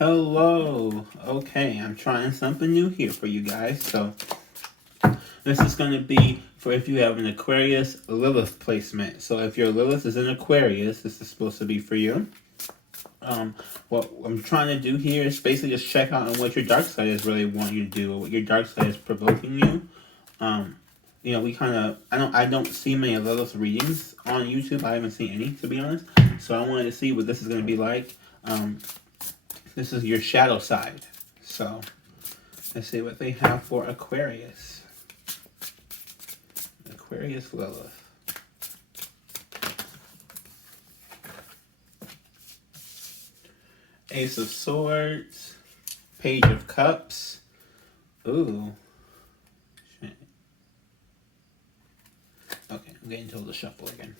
Hello. Okay, I'm trying something new here for you guys. So this is going to be for if you have an Aquarius Lilith placement. So if your Lilith is in Aquarius, this is supposed to be for you. What I'm trying to do here is basically just check out on what your dark side is really wanting you to do, or what your dark side is provoking you. We kind of I don't see many Lilith readings on YouTube. I haven't seen any, to be honest. So I wanted to see what this is going to be like. This is your shadow side. So let's see what they have for Aquarius. Aquarius Lilith. Ace of Swords. Page of Cups. Ooh. Shit. Okay, I'm getting told to shuffle again.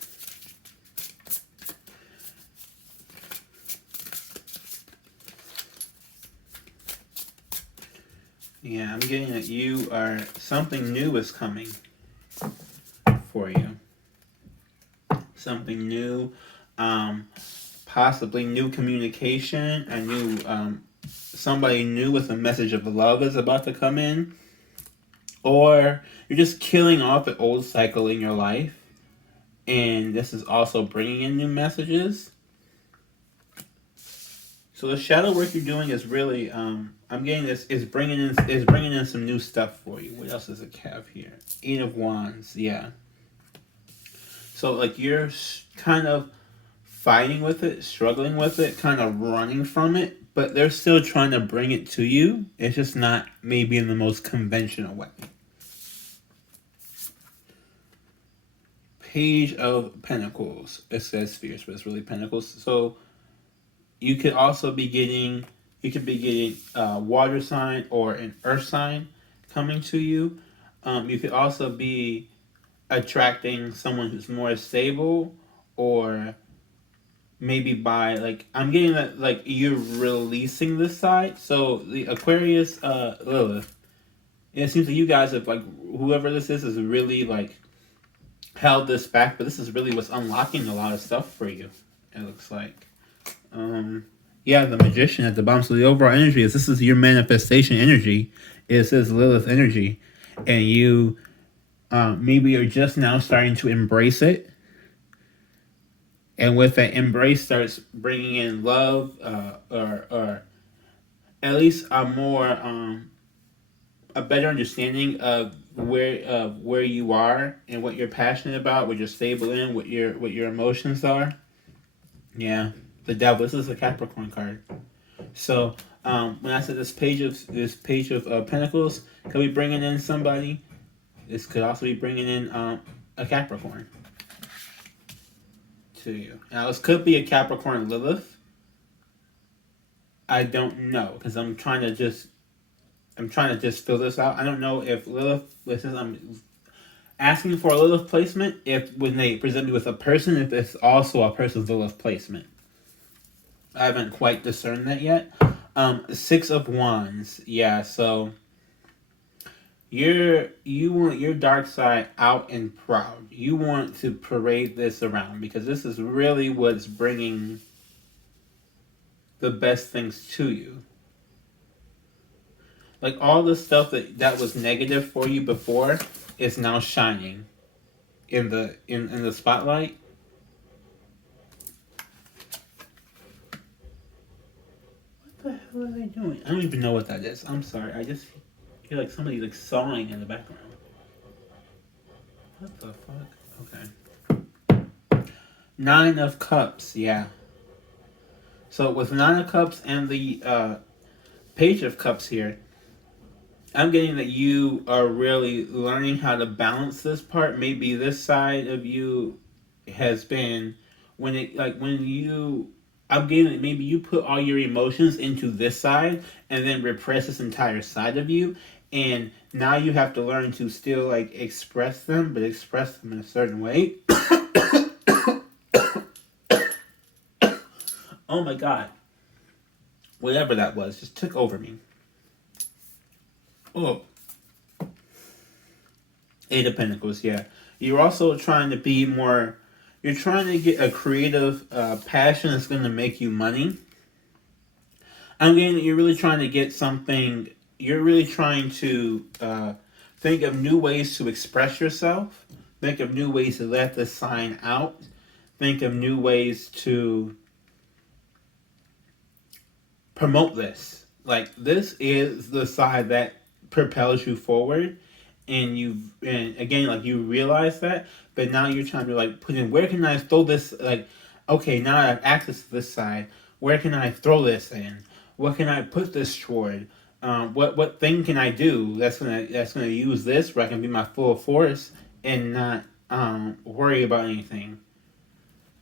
Yeah, I'm getting that you are, something new is coming for you. Something new, possibly new communication, a new, somebody new with a message of love is about to come in. Or you're just killing off an old cycle in your life. And this is also bringing in new messages. So the shadow work you're doing is really, I'm getting this, is bringing in some new stuff for you. What else does it have here? Eight of Wands, yeah. So like you're kind of fighting with it, struggling with it, kind of running from it, but they're still trying to bring it to you. It's just not maybe in the most conventional way. Page of Pentacles. It says Spheres, but it's really Pentacles. So you could also be getting, a water sign or an earth sign coming to you. You could also be attracting someone who's more stable, or maybe by, like, I'm getting that, like, you're releasing this side. So the Aquarius Lilith, it seems that you guys have, like, whoever this is really, like, held this back, but this is really what's unlocking a lot of stuff for you, it looks like. Yeah, the Magician at the bottom. So the overall energy is, this is your manifestation energy. It says Lilith energy. And you maybe you're just now starting to embrace it. And with that embrace starts bringing in love, or at least a more, a better understanding of where you are and what you're passionate about, what you're stable in, what your emotions are. Yeah. The Devil. This is a Capricorn card. So when I said this page of Pentacles could be bringing in somebody, this could also be bringing in a Capricorn to you. Now this could be a Capricorn Lilith. I don't know, because I'm trying to just fill this out. I don't know if Lilith. Listen, I'm asking for a Lilith placement. If when they present me with a person, if it's also a person's Lilith placement. I haven't quite discerned that yet. Six of Wands. Yeah, so you want your dark side out and proud. You want to parade this around, because this is really what's bringing the best things to you. Like all the stuff that was negative for you before is now shining in the spotlight. What the hell are they doing? I don't even know what that is. I'm sorry. I just hear like somebody like sawing in the background. What the fuck? Okay. Nine of Cups. Yeah. So with Nine of Cups and the Page of Cups here, I'm getting that you are really learning how to balance this part. Maybe this side of you has been I'm getting that maybe you put all your emotions into this side and then repress this entire side of you, and now you have to learn to still like express them, but express them in a certain way. Oh my god. Whatever that was just took over me. Oh. Eight of Pentacles, yeah. You're also trying to be more... You're trying to get a creative passion that's going to make you money. I'm getting you're really trying to get something. You're really trying to think of new ways to express yourself. Think of new ways to let the sign out. Think of new ways to promote this. Like this is the side that propels you forward, and again like you realize that, but now you're trying to like put in where can I throw this like okay now I have access to this side. Where can I throw this in? What can I put this toward? What thing can I do that's gonna use this where I can be my full force and not worry about anything.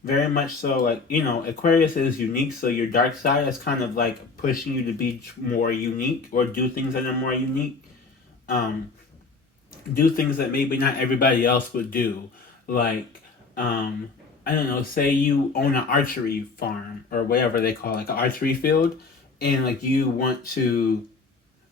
Very much so, like, Aquarius is unique, so your dark side is kind of like pushing you to be more unique or do things that are more unique. Um, do things that maybe not everybody else would do. Like, I don't know, say you own an archery farm or whatever they call it, like an archery field, and like you want to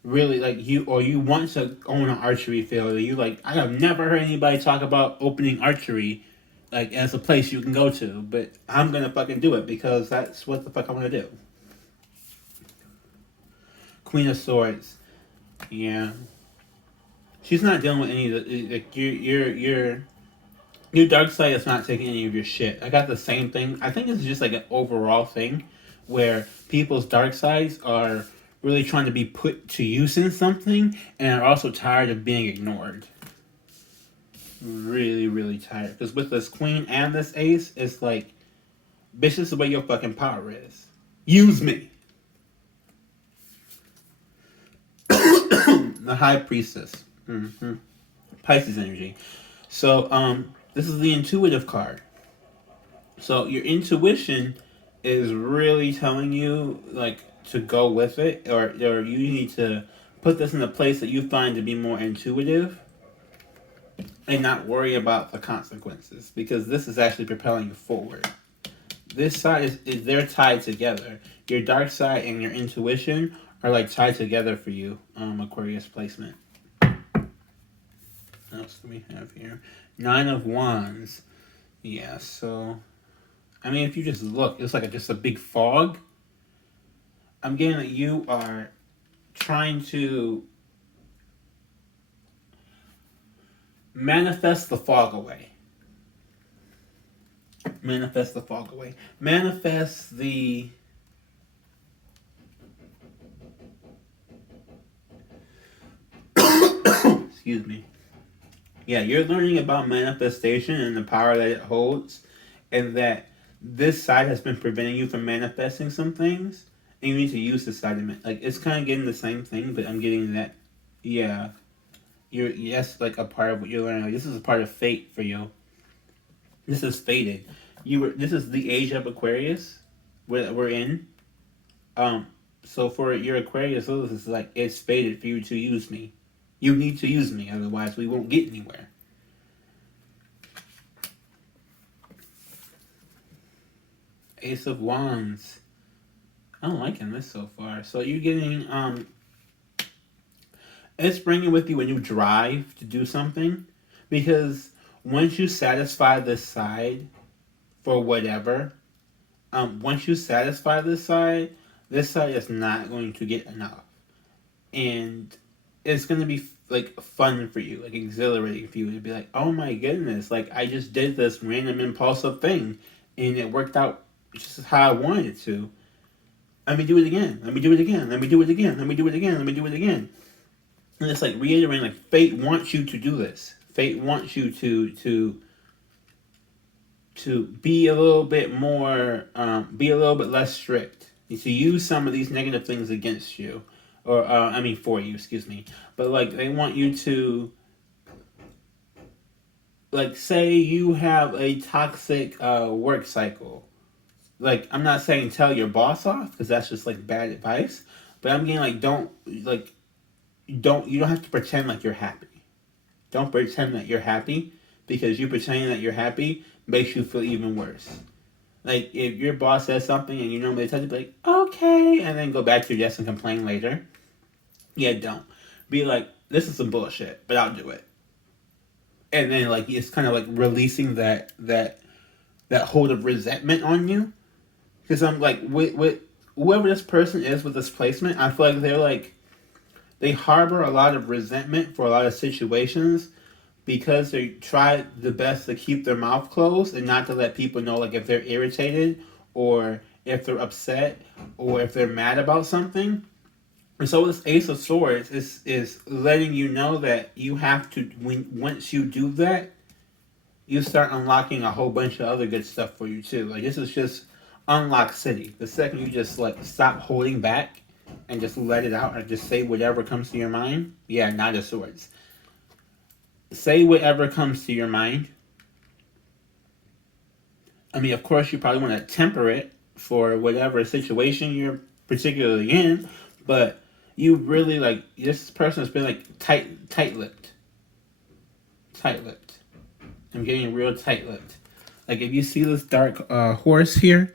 really like you want to own an archery field, and you like I have never heard anybody talk about opening archery like as a place you can go to, but I'm gonna fucking do it because that's what the fuck I want to do. Queen of Swords, yeah, she's not dealing with any of the like your dark side is not taking any of your shit. I got the same thing. I think it's just like an overall thing where people's dark sides are really trying to be put to use in something and are also tired of being ignored. Really, really tired. Because with this queen and this ace, it's like, bitch, this is where your fucking power is. Use me. The High Priestess. Pisces energy. So, this is the intuitive card. So, your intuition is really telling you, like, to go with it, or you need to put this in a place that you find to be more intuitive and not worry about the consequences, because this is actually propelling you forward. This side is they're tied together. Your dark side and your intuition are like tied together for you, Aquarius placement. What else do we have here? Nine of Wands. Yeah, so I mean if you just look, it's like just a big fog. I'm getting that you are trying to manifest the fog away. Manifest the fog away. Manifest the excuse me. Yeah, you're learning about manifestation and the power that it holds, and that this side has been preventing you from manifesting some things, and you need to use this side of it. Like it's kind of getting the same thing, but I'm getting that. Yeah, you're yes, like a part of what you're learning. Like, this is a part of fate for you. This is fated. This is the age of Aquarius we're in. So for your Aquarius, this is like it's fated for you to use me. You need to use me, otherwise we won't get anywhere. Ace of Wands. I'm liking this so far. So you're getting it's bringing with you a new drive to do something, because once you satisfy this side for whatever, once you satisfy this side is not going to get enough, and it's going to be like fun for you, like exhilarating for you to be like, oh my goodness, like I just did this random impulsive thing and it worked out just how I wanted it to. Let me do it again. Let me do it again. Let me do it again. Let me do it again. Let me do it again. And it's like reiterating, like fate wants you to do this. Fate wants you to be a little bit more, be a little bit less strict. To use some of these negative things against you, or for you, excuse me. But like they want you to, like, say you have a toxic work cycle. Like I'm not saying tell your boss off because that's just like bad advice. But I'm getting like you don't have to pretend like you're happy. Don't pretend that you're happy, because you pretending that you're happy makes you feel even worse. Like if your boss says something and you normally tell you, be like, okay, and then go back to your desk and complain later. Yeah, don't. Be like, this is some bullshit, but I'll do it. And then like it's kind of like releasing that hold of resentment on you. Because I'm like with whoever this person is with this placement, I feel like they harbor a lot of resentment for a lot of situations because they try the best to keep their mouth closed and not to let people know, like, if they're irritated or if they're upset or if they're mad about something. And so this Ace of Swords is letting you know that you have to, once you do that, you start unlocking a whole bunch of other good stuff for you too. Like, this is just unlock city. The second you just, like, stop holding back and just let it out and just say whatever comes to your mind. Yeah, Knight of Swords. Say whatever comes to your mind. I mean, of course, you probably want to temper it for whatever situation you're particularly in, but you really, like, this person has been, like, tight-lipped. Tight-lipped. I'm getting real tight-lipped. Like, if you see this dark horse here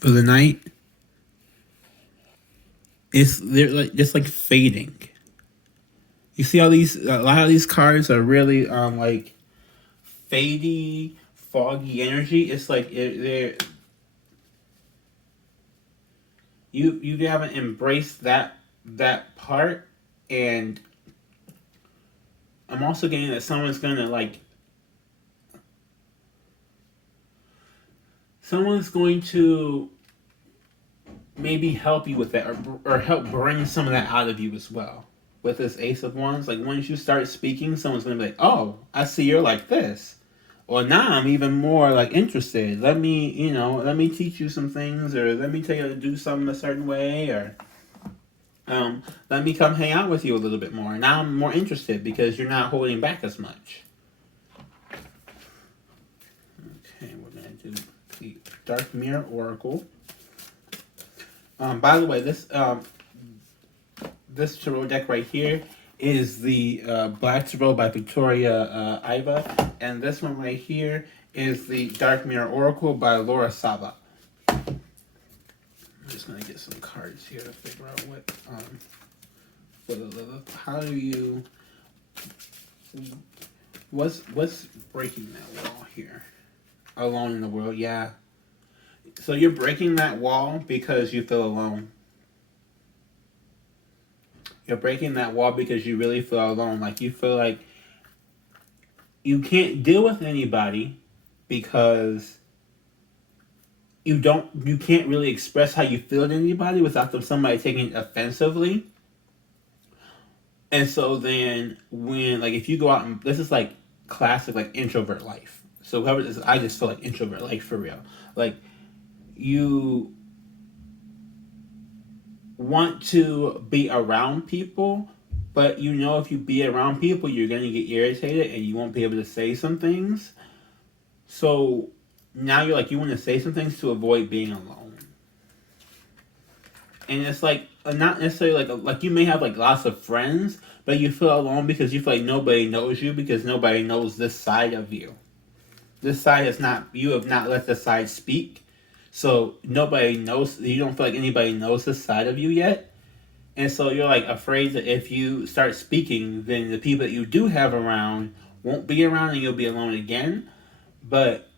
for the night, they're like just like fading. You see all these, a lot of these cards are really like fadey, foggy energy. It's like they're you haven't embraced that part, and I'm also getting that someone's going to maybe help you with that, or help bring some of that out of you as well. With this Ace of Wands, like, once you start speaking, someone's going to be like, oh, I see you're like this. Or now I'm even more, like, interested. Let me teach you some things, or let me tell you to do something a certain way, or let me come hang out with you a little bit more. Now I'm more interested because you're not holding back as much. Okay, we're going to do the Dark Mirror Oracle. By the way, this tarot deck right here is the Black Tarot by Victoria Iva, and this one right here is the Dark Mirror Oracle by Laura Sava. I'm just gonna get some cards here to figure out how do you, what's breaking that wall here? Alone in the world, yeah. So you're breaking that wall because you feel alone. You're breaking that wall because you really feel alone. Like, you feel like you can't deal with anybody because you can't really express how you feel to anybody without somebody taking it offensively. And so then when, like, if you go out and, this is like classic, like, introvert life. So whoever this is, I just feel like introvert life for real. Like, you want to be around people, but you know if you be around people, you're going to get irritated and you won't be able to say some things. So now you're like, you want to say some things to avoid being alone. And it's like, not necessarily like you may have, like, lots of friends, but you feel alone because you feel like nobody knows you, because nobody knows this side of you. This side you have not let this side speak. So nobody knows, you don't feel like anybody knows this side of you yet. And so you're, like, afraid that if you start speaking, then the people that you do have around won't be around and you'll be alone again. But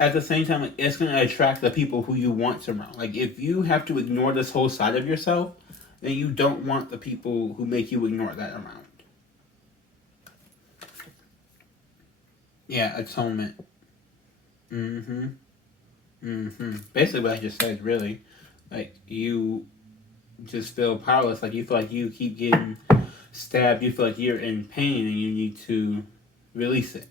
at the same time, like, it's going to attract the people who you want around. Like, if you have to ignore this whole side of yourself, then you don't want the people who make you ignore that around. Yeah, atonement. Basically what I just said, really. Like, you just feel powerless. Like, you feel like you keep getting stabbed. You feel like you're in pain and you need to release it.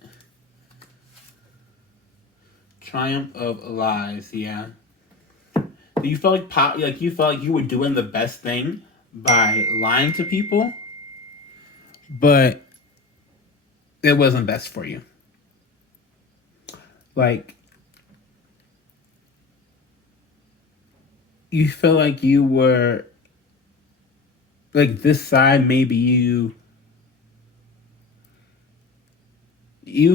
Triumph of lies, yeah. You felt like you felt like you were doing the best thing by lying to people, but it wasn't best for you. Like, you feel like you were, like, this side, maybe you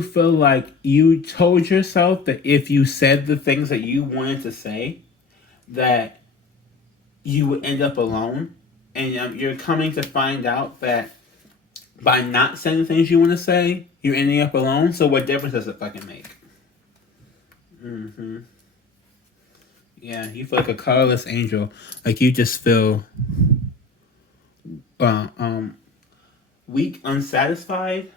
feel like you told yourself that if you said the things that you wanted to say, that you would end up alone. And you're coming to find out that by not saying the things you want to say, you're ending up alone. So what difference does it fucking make? Yeah, you feel like a colorless angel. Like you just feel uh, um weak, unsatisfied.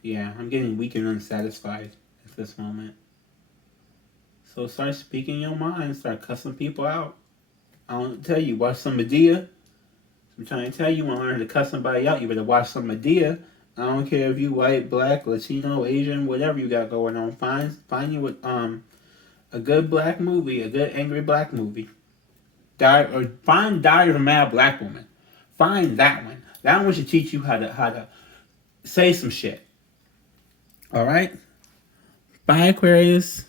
Yeah, I'm getting weak and unsatisfied at this moment. So start speaking your mind. Start cussing people out. I don't tell you, watch some Medea. I'm trying to tell you, want to learn to cuss somebody out, you better watch some Medea. I don't care if you white, black, Latino, Asian, whatever you got going on. Find you with a good black movie, a good angry black movie. Find Diary of a Mad Black Woman. Find that one. That one should teach you how to say some shit. All right. Bye, Aquarius.